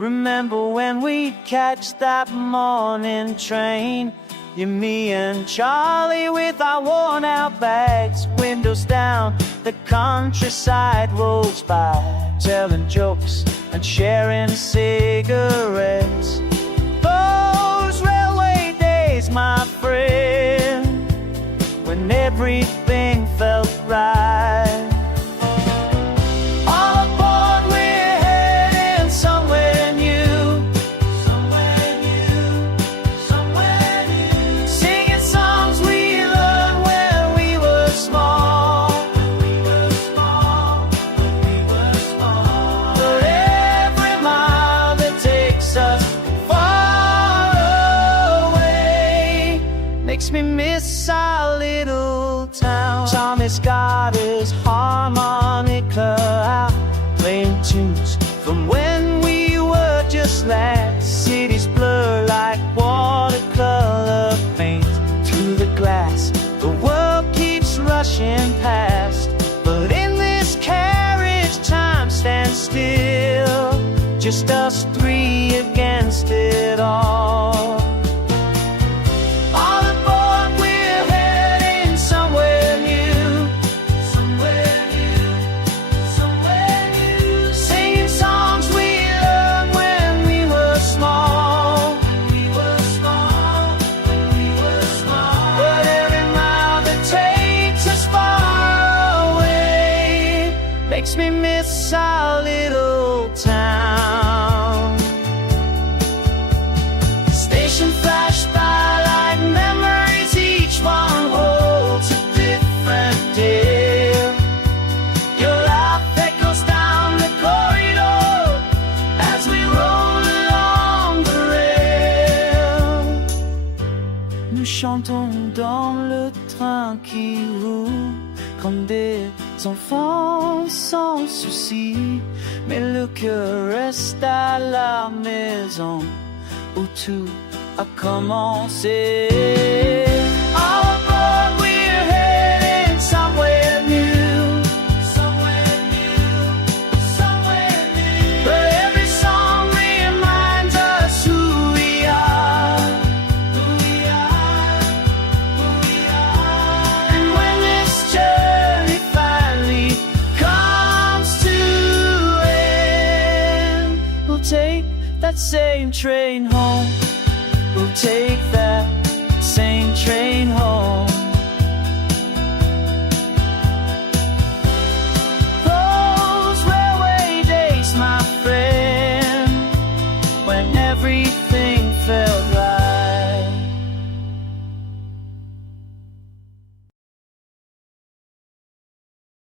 Remember when we'd catch that morning train? You, me, and Charlie with our worn-out bags, windows down, the countryside rolls by, telling jokes and sharing cigarettes. Those railway days, my friend, when everything felt right. All aboard, we're heading somewhere new, somewhere new, somewhere new. Singing songs we learned when we were small, when we were small, when we were small. But every mile that takes us far away makes me miss our little town. Tommy's got his harmonica out, playing tunes from when we were just lads. Cities blur like watercolor paint through the glass. The world keeps rushing past, but in this carriage time stands still, just us three against it all. All aboard, we're heading somewhere new, somewhere new, somewhere new. Singing songs we learned when we were small, when we were small, when we were small. But every mile that takes us far away makes me miss our little town. Station flash by like memories, each one holds a different tale. Your laugh echoes down the corridor as we roll along the rail. Nous chantons dans le train qui roule comme des enfants sans souci, mais le cœur reste à la maison où tout a commencé. All aboard, we're heading somewhere new, somewhere new, somewhere new. But every song reminds us who we are, who we are, who we are. And when this journey finally comes to end, we'll take that same train home. We'll take that same train home.